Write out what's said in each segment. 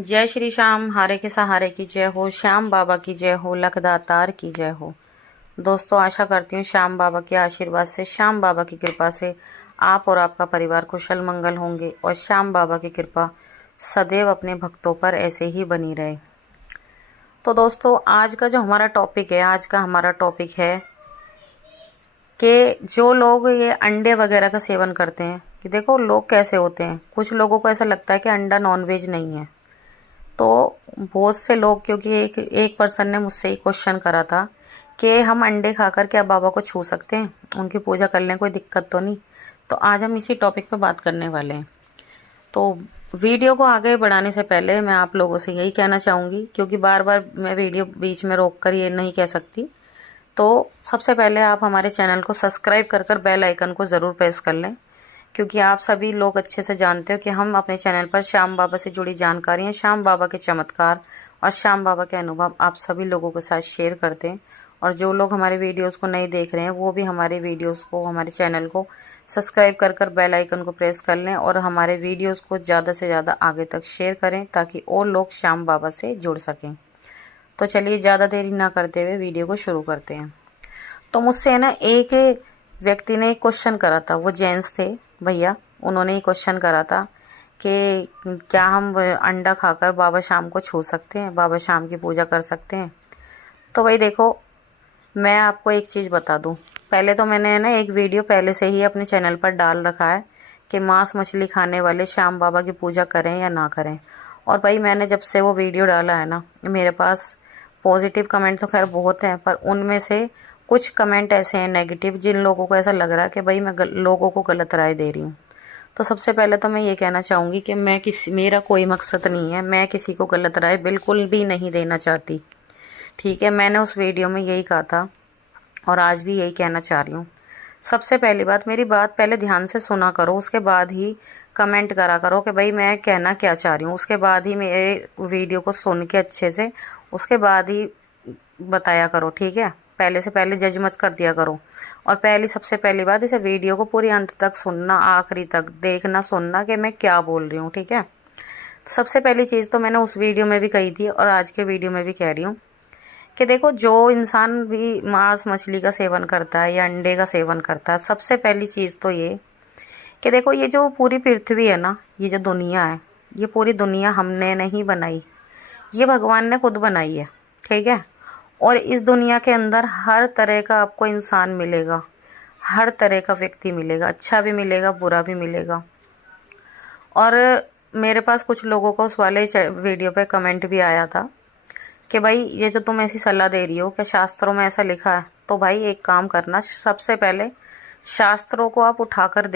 जय श्री श्याम, हारे के सहारे की जय हो, श्याम बाबा की जय हो, लखदातार की जय हो। दोस्तों, आशा करती हूँ श्याम बाबा के आशीर्वाद से, श्याम बाबा की कृपा से आप और आपका परिवार कुशल मंगल होंगे और श्याम बाबा की कृपा सदैव अपने भक्तों पर ऐसे ही बनी रहे। तो दोस्तों, आज का हमारा टॉपिक है कि जो लोग ये अंडे वगैरह का सेवन करते हैं, कि देखो लोग कैसे होते हैं। कुछ लोगों को ऐसा लगता है कि अंडा नॉनवेज नहीं है। तो बहुत से लोग, क्योंकि एक पर्सन ने मुझसे ही क्वेश्चन करा था कि हम अंडे खाकर क्या बाबा को छू सकते हैं, उनकी पूजा करने कोई दिक्कत तो नहीं। तो आज हम इसी टॉपिक पे बात करने वाले हैं। तो वीडियो को आगे बढ़ाने से पहले मैं आप लोगों से यही कहना चाहूँगी, क्योंकि बार बार मैं वीडियो बीच में रोक कर ये नहीं कह सकती। तो सबसे पहले आप हमारे चैनल को सब्सक्राइब कर बेल आइकन को ज़रूर प्रेस कर लें, क्योंकि आप सभी लोग अच्छे से जानते हो कि हम अपने चैनल पर श्याम बाबा से जुड़ी जानकारियाँ, श्याम बाबा के चमत्कार और श्याम बाबा के अनुभव आप सभी लोगों के साथ शेयर करते हैं। और जो लोग हमारे वीडियोस को नहीं देख रहे हैं, वो भी हमारे वीडियोस को, हमारे चैनल को सब्सक्राइब कर बेल आइकन को प्रेस कर लें और हमारे वीडियोस को ज़्यादा से ज़्यादा आगे तक शेयर करें, ताकि और लोग श्याम बाबा से जुड़ सकें। तो चलिए, ज़्यादा देरी ना करते हुए वीडियो को शुरू करते हैं। तो मुझसे है ना, एक व्यक्ति ने एक क्वेश्चन करा था, वो जेंट्स थे भैया। उन्होंने ये क्वेश्चन करा था कि क्या हम अंडा खाकर बाबा श्याम को छू सकते हैं, बाबा श्याम की पूजा कर सकते हैं। तो भाई देखो, मैं आपको एक चीज़ बता दूं। पहले तो मैंने ना एक वीडियो पहले से ही अपने चैनल पर डाल रखा है कि मांस मछली खाने वाले श्याम बाबा की पूजा करें या ना करें। और भाई मैंने जब से वो वीडियो डाला है ना, मेरे पास पॉजिटिव कमेंट तो खैर बहुत हैं, पर उनमें से कुछ कमेंट ऐसे हैं नेगेटिव, जिन लोगों को ऐसा लग रहा है कि भाई मैं लोगों को गलत राय दे रही हूँ। तो सबसे पहले तो मैं ये कहना चाहूँगी कि मेरा कोई मकसद नहीं है, मैं किसी को गलत राय बिल्कुल भी नहीं देना चाहती। ठीक है, मैंने उस वीडियो में यही कहा था और आज भी यही कहना चाह रही हूँ। सबसे पहली बात, मेरी बात पहले ध्यान से सुना करो, उसके बाद ही कमेंट करा करो कि भाई मैं कहना क्या चाह रही हूँ। उसके बाद ही मेरे वीडियो को सुन के अच्छे से, उसके बाद ही बताया करो। ठीक है, पहले से पहले जज मत कर दिया करो। और सबसे पहली बात, इसे वीडियो को पूरी अंत तक सुनना, आखिरी तक देखना सुनना कि मैं क्या बोल रही हूँ। ठीक है, तो सबसे पहली चीज़ तो मैंने उस वीडियो में भी कही थी और आज के वीडियो में भी कह रही हूँ कि देखो, जो इंसान भी मांस मछली का सेवन करता है या अंडे का सेवन करता है, सबसे पहली चीज़ तो ये कि देखो, ये जो पूरी पृथ्वी है ना, ये जो दुनिया है, ये पूरी दुनिया हमने नहीं बनाई, ये भगवान ने खुद बनाई है। ठीक है, और इस दुनिया के अंदर हर तरह का आपको इंसान मिलेगा, हर तरह का व्यक्ति मिलेगा, अच्छा भी मिलेगा, बुरा भी मिलेगा। और मेरे पास कुछ लोगों को उस वाले वीडियो पे कमेंट भी आया था कि भाई ये जो तुम ऐसी सलाह दे रही हो, क्या शास्त्रों में ऐसा लिखा है? तो भाई एक काम करना, सबसे पहले शास्त्रों को आप उठाकर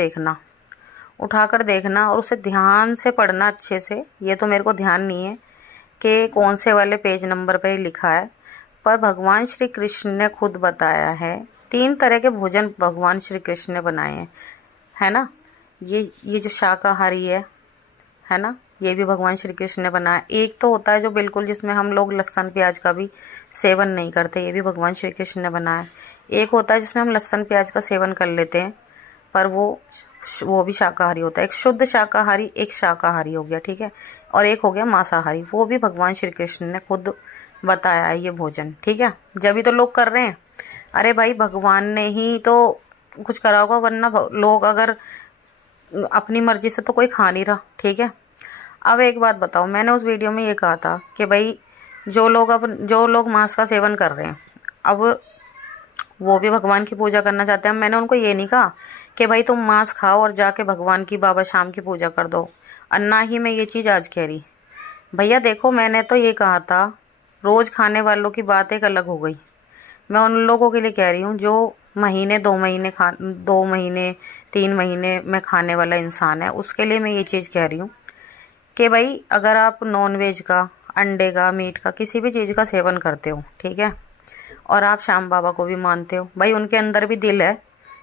देखना और उसे ध्यान से पढ़ना अच्छे से। ये तो मेरे को ध्यान नहीं है कि कौन से वाले पेज नंबर पे लिखा है, पर भगवान श्री कृष्ण ने खुद बताया है, 3 तरह के भोजन भगवान श्री कृष्ण ने बनाए हैं, है ना। ये जो शाकाहारी है ना, ये भी भगवान श्री कृष्ण ने बनाया। एक तो होता है जो बिल्कुल, जिसमें हम लोग लहसुन प्याज का भी सेवन नहीं करते, ये भी भगवान श्री कृष्ण ने बनाया। एक होता है जिसमें हम लहसुन प्याज का सेवन कर लेते हैं, पर वो भी शाकाहारी होता है। एक शुद्ध शाकाहारी, एक शाकाहारी हो गया। ठीक है, और एक हो गया मांसाहारी, वो भी भगवान श्री कृष्ण ने खुद बताया है ये भोजन। ठीक है, जब भी तो लोग कर रहे हैं। अरे भाई, भगवान ने ही तो कुछ करा होगा, वरना लोग अगर अपनी मर्जी से तो कोई खा नहीं रहा। ठीक है, अब एक बात बताओ, मैंने उस वीडियो में ये कहा था कि भाई जो लोग मांस का सेवन कर रहे हैं, अब वो भी भगवान की पूजा करना चाहते हैं। मैंने उनको ये नहीं कहा कि भाई तुम मांस खाओ और जाके भगवान की, बाबा श्याम की पूजा कर दो, और ना ही मैं ये चीज़ आज कह रही। भैया देखो, मैंने तो ये कहा था, रोज़ खाने वालों की बात एक अलग हो गई। मैं उन लोगों के लिए कह रही हूँ जो महीने 2 महीने 3 महीने में खाने वाला इंसान है, उसके लिए मैं ये चीज़ कह रही हूँ कि भाई अगर आप नॉनवेज का, अंडे का, मीट का, किसी भी चीज़ का सेवन करते हो, ठीक है, और आप श्याम बाबा को भी मानते हो, भाई उनके अंदर भी दिल है,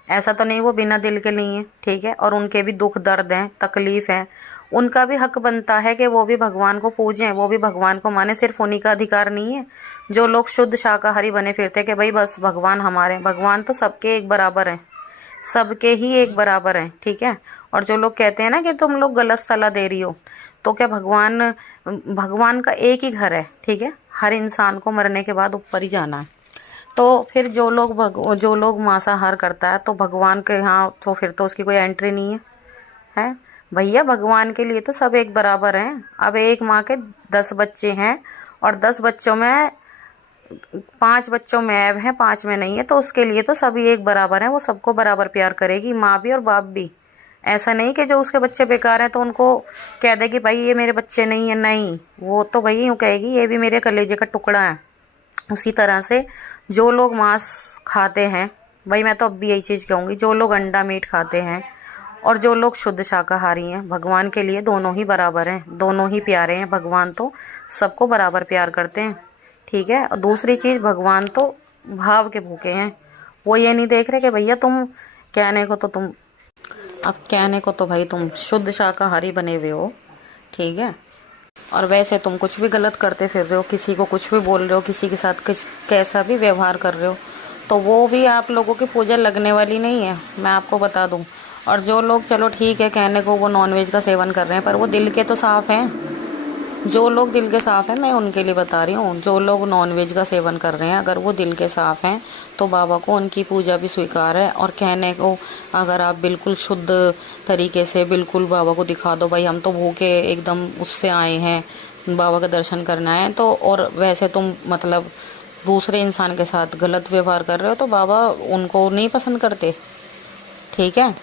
ऐसा तो नहीं वो बिना दिल के नहीं है। ठीक है, और उनके भी दुख दर्द हैं, तकलीफ़ हैं, उनका भी हक बनता है कि वो भी भगवान को पूजें, वो भी भगवान को माने। सिर्फ उन्हीं का अधिकार नहीं है जो लोग शुद्ध शाकाहारी बने फिरते हैं कि भाई बस भगवान हमारे। भगवान तो सबके एक बराबर हैं, सबके ही एक बराबर हैं। ठीक है, और जो लोग कहते हैं ना कि तुम लोग गलत सलाह दे रही हो, तो क्या भगवान भगवान का एक ही घर है, ठीक है, हर इंसान को मरने के बाद ऊपर ही जाना है। तो फिर जो लोग मांसाहार करता है तो भगवान के यहाँ तो फिर तो उसकी कोई एंट्री नहीं है। है भैया, भगवान के लिए तो सब एक बराबर हैं। अब एक माँ के 10 बच्चे हैं और 10 बच्चों में 5 बच्चों में ऐब है, 5 में नहीं है, तो उसके लिए तो सभी एक बराबर हैं। वो सबको बराबर प्यार करेगी, माँ भी और बाप भी। ऐसा नहीं कि जो उसके बच्चे बेकार हैं तो उनको कह देगी भाई ये मेरे बच्चे नहीं है, नहीं, वो तो भाई यूँ कहेगी ये भी मेरे कलेजे का टुकड़ा है। उसी तरह से जो लोग मांस खाते हैं, भाई मैं तो अब भी यही चीज़ कहूँगी, जो लोग अंडा मीट खाते हैं और जो लोग शुद्ध शाकाहारी हैं, भगवान के लिए दोनों ही बराबर हैं, दोनों ही प्यारे हैं। भगवान तो सबको बराबर प्यार करते हैं, ठीक है। और दूसरी चीज़, भगवान तो भाव के भूखे हैं। वो ये नहीं देख रहे कि भैया कहने को तो भाई तुम शुद्ध शाकाहारी बने हुए हो, ठीक है, और वैसे तुम कुछ भी गलत करते फिर रहे हो, किसी को कुछ भी बोल रहे हो, किसी के साथ कैसा भी व्यवहार कर रहे हो, तो वो भी आप लोगों की पूजा लगने वाली नहीं है, मैं आपको बता दूं। और जो लोग, चलो ठीक है कहने को वो नॉनवेज का सेवन कर रहे हैं, पर वो दिल के तो साफ़ हैं। जो लोग दिल के साफ़ हैं, मैं उनके लिए बता रही हूँ। जो लोग नॉनवेज का सेवन कर रहे हैं, अगर वो दिल के साफ़ हैं तो बाबा को उनकी पूजा भी स्वीकार है। और कहने को अगर आप बिल्कुल शुद्ध तरीके से बिल्कुल बाबा को दिखा दो भाई हम तो भूखे एकदम उससे आए हैं, बाबा का दर्शन करना है, तो और वैसे तुम मतलब दूसरे इंसान के साथ गलत व्यवहार कर रहे हो तो बाबा उनको नहीं पसंद करते, ठीक है।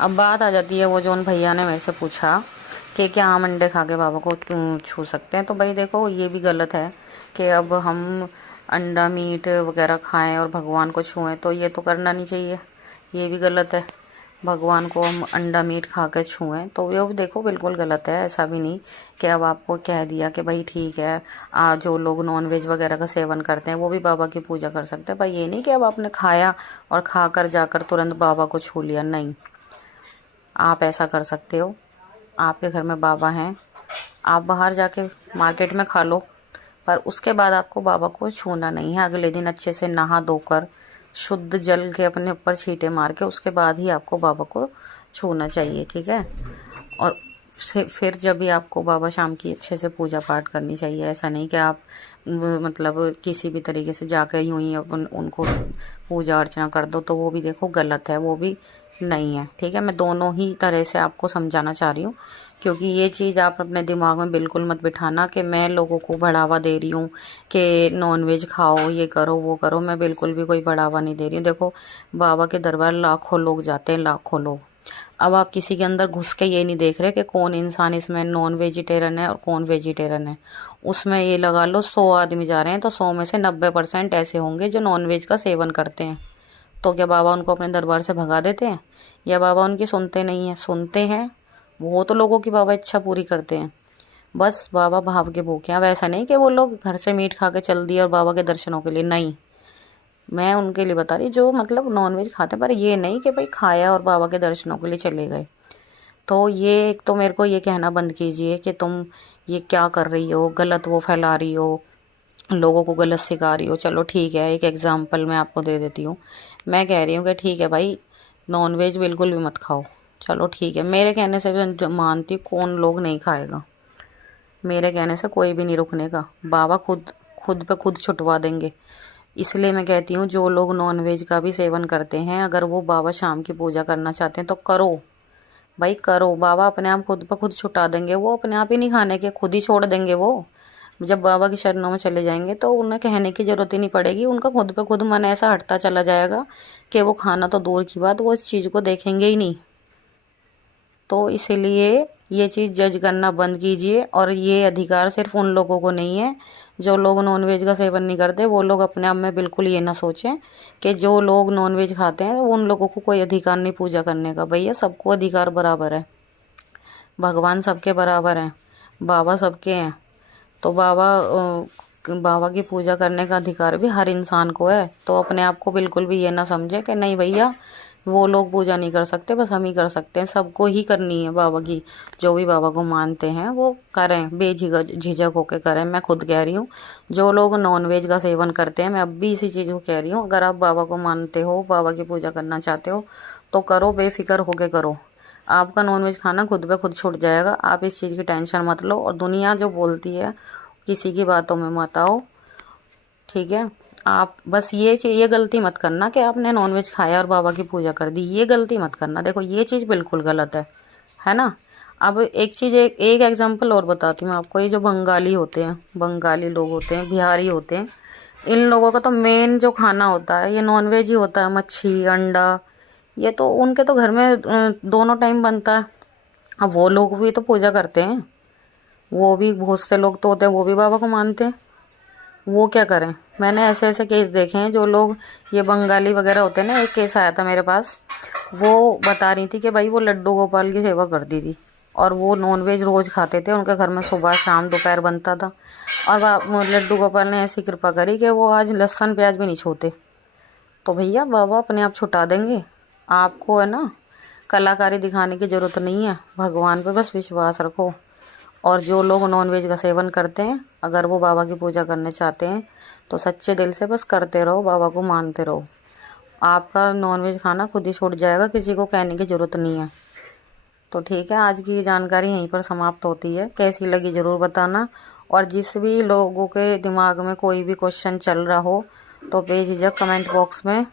अब बात आ जाती है वो जो उन भैया ने मेरे से पूछा कि क्या हम अंडे खा के बाबा को छू सकते हैं। तो भाई देखो, ये भी गलत है कि अब हम अंडा मीट वगैरह खाएं और भगवान को छुएं, तो ये तो करना नहीं चाहिए, ये भी गलत है। भगवान को हम अंडा मीट खा कर छुएं तो ये भी देखो बिल्कुल गलत है। ऐसा भी नहीं कि अब आपको कह दिया कि भाई ठीक है जो लोग नॉन वेज वगैरह का सेवन करते हैं वो भी बाबा की पूजा कर सकते हैं। भाई ये नहीं कि अब आपने खाया और खाकर जाकर तुरंत बाबा को छू लिया, नहीं। आप ऐसा कर सकते हो, आपके घर में बाबा हैं, आप बाहर जाके मार्केट में खा लो, पर उसके बाद आपको बाबा को छूना नहीं है। अगले दिन अच्छे से नहा धोकर शुद्ध जल के अपने ऊपर छींटे मार के उसके बाद ही आपको बाबा को छूना चाहिए, ठीक है। और फिर जब भी आपको बाबा शाम की अच्छे से पूजा पाठ करनी चाहिए। ऐसा नहीं कि आप मतलब किसी भी तरीके से जाकर यूं ही अपन उनको पूजा अर्चना कर दो, तो वो भी देखो गलत है, वो भी नहीं है, ठीक है। मैं दोनों ही तरह से आपको समझाना चाह रही हूँ, क्योंकि ये चीज़ आप अपने दिमाग में बिल्कुल मत बिठाना कि मैं लोगों को बढ़ावा दे रही हूँ कि नॉनवेज खाओ, ये करो वो करो। मैं बिल्कुल भी कोई बढ़ावा नहीं दे रही हूँ। देखो, बाबा के दरबार लाखों लोग जाते हैं, लाखों लोग। अब आप किसी के अंदर घुस के ये नहीं देख रहे कि कौन इंसान इसमें नॉन वेजिटेरियन है और कौन वेजिटेरियन है। उसमें ये लगा लो 100 आदमी जा रहे हैं तो 100 में से 90% ऐसे होंगे जो नॉन वेज का सेवन करते हैं। तो क्या बाबा उनको अपने दरबार से भगा देते हैं, या बाबा उनकी सुनते नहीं हैं? सुनते हैं, वो तो लोगों की बाबा इच्छा पूरी करते हैं। बस बाबा भाव के भूखे हैं। अब ऐसा नहीं कि वो लोग घर से मीट खा के चल दिए और बाबा के दर्शनों के लिए, नहीं। मैं उनके लिए बता रही जो मतलब नॉनवेज खाते हैं, पर ये नहीं कि भाई खाया और बाबा के दर्शनों के लिए चले गए। तो ये एक तो मेरे को ये कहना बंद कीजिए कि तुम ये क्या कर रही हो, गलत वो फैला रही हो, लोगों को गलत सिखा रही हो। चलो ठीक है, एक एग्जांपल मैं आपको दे देती हूँ। मैं कह रही हूँ कि ठीक है भाई, नॉनवेज बिल्कुल भी मत खाओ, चलो ठीक है। मेरे कहने से भी मानती कौन लोग नहीं खाएगा, मेरे कहने से कोई भी नहीं रुकने का। बाबा खुद खुद पे खुद छुटवा देंगे। इसलिए मैं कहती हूँ जो लोग नॉनवेज का भी सेवन करते हैं, अगर वो बाबा शाम की पूजा करना चाहते हैं तो करो भाई, करो। बाबा अपने आप खुद पर खुद छुटा देंगे, वो अपने आप ही नहीं खाने के, खुद ही छोड़ देंगे। वो जब बाबा की शरणों में चले जाएंगे तो उन्हें कहने की ज़रूरत ही नहीं पड़ेगी। उनका खुद पे खुद मन ऐसा हटता चला जाएगा कि वो खाना तो दूर की बात, वो इस चीज़ को देखेंगे ही नहीं। तो इसीलिए ये चीज़ जज करना बंद कीजिए। और ये अधिकार सिर्फ उन लोगों को नहीं है जो लोग नॉनवेज का सेवन नहीं करते। वो लोग अपने आप में बिल्कुल ये ना सोचें कि जो लोग नॉनवेज खाते हैं उन लोगों को कोई अधिकार नहीं पूजा करने का। भैया, सबको अधिकार बराबर है, भगवान सबके बराबर हैं, बाबा सबके हैं। तो बाबा की पूजा करने का अधिकार भी हर इंसान को है। तो अपने आप को बिल्कुल भी ये ना समझे कि नहीं भैया वो लोग पूजा नहीं कर सकते, बस हम ही कर सकते हैं। सबको ही करनी है बाबा की, जो भी बाबा को मानते हैं वो करें, बेझिझक झिझक होकर करें। मैं खुद कह रही हूँ, जो लोग नॉनवेज का सेवन करते हैं, मैं अब भी इसी चीज़ को कह रही हूँ, अगर आप बाबा को मानते हो, बाबा की पूजा करना चाहते हो तो करो, बेफिक्र होके करो। आपका नॉनवेज खाना खुद ब खुद छूट जाएगा। आप इस चीज़ की टेंशन मत लो, और दुनिया जो बोलती है किसी की बातों में मत आओ, ठीक है। आप बस ये गलती मत करना कि आपने नॉनवेज खाया और बाबा की पूजा कर दी, ये गलती मत करना। देखो ये चीज़ बिल्कुल गलत है ना। अब एक चीज़, एक एग्जांपल और बताती हूँ आपको। ये जो बंगाली होते हैं, बंगाली लोग होते हैं, बिहारी होते हैं, इन लोगों का तो मेन जो खाना होता है ये नॉनवेज ही होता है। मच्छी, अंडा, ये तो उनके तो घर में दोनों टाइम बनता है। अब वो लोग भी तो पूजा करते हैं, वो भी बहुत से लोग तो होते हैं वो भी बाबा को मानते हैं। वो क्या करें। मैंने ऐसे ऐसे केस देखे हैं जो लोग, ये बंगाली वगैरह होते हैं ना। एक केस आया था मेरे पास, वो बता रही थी कि भाई वो लड्डू गोपाल की सेवा करती थी और वो नॉनवेज रोज़ खाते थे। उनके घर में सुबह शाम दोपहर बनता था, और लड्डू गोपाल ने ऐसी कृपा करी कि वो आज लहसुन प्याज भी नहीं छूते। तो भैया बाबा अपने आप छुटा देंगे। आपको है ना कलाकारी दिखाने की ज़रूरत नहीं है, भगवान पे बस विश्वास रखो। और जो लोग नॉनवेज का सेवन करते हैं, अगर वो बाबा की पूजा करने चाहते हैं तो सच्चे दिल से बस करते रहो, बाबा को मानते रहो। आपका नॉनवेज खाना खुद ही छूट जाएगा, किसी को कहने की ज़रूरत नहीं है। तो ठीक है, आज की ये जानकारी यहीं पर समाप्त होती है। कैसी लगी ज़रूर बताना, और जिस भी लोगों के दिमाग में कोई भी क्वेश्चन चल रहा हो तो बेझिझक कमेंट बॉक्स में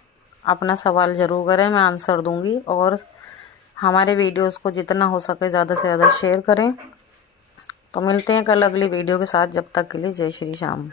अपना सवाल ज़रूर करें, मैं आंसर दूंगी। और हमारे वीडियोस को जितना हो सके ज़्यादा से ज़्यादा शेयर करें। तो मिलते हैं कल अगली वीडियो के साथ, जब तक के लिए जय श्री श्याम।